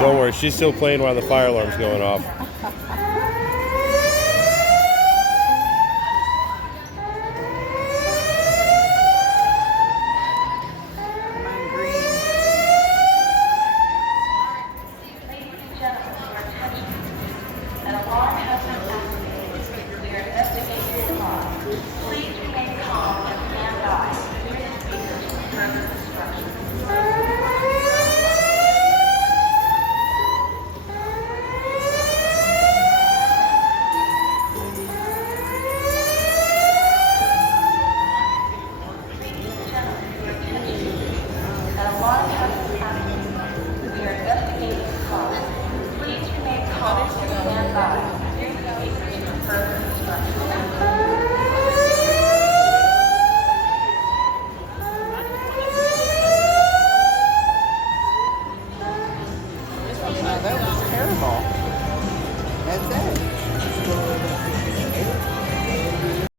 Don't worry, she's still playing while the fire alarm's going off. Mine green. An alarm has been activated. We are investigating the cause. Please remain calm and stand by. Hear the speakers for further instructions. An alarm has been activated. We are investigating the cause. Please remain calm and stand by. Hear the speakers for further instructions. That was terrible.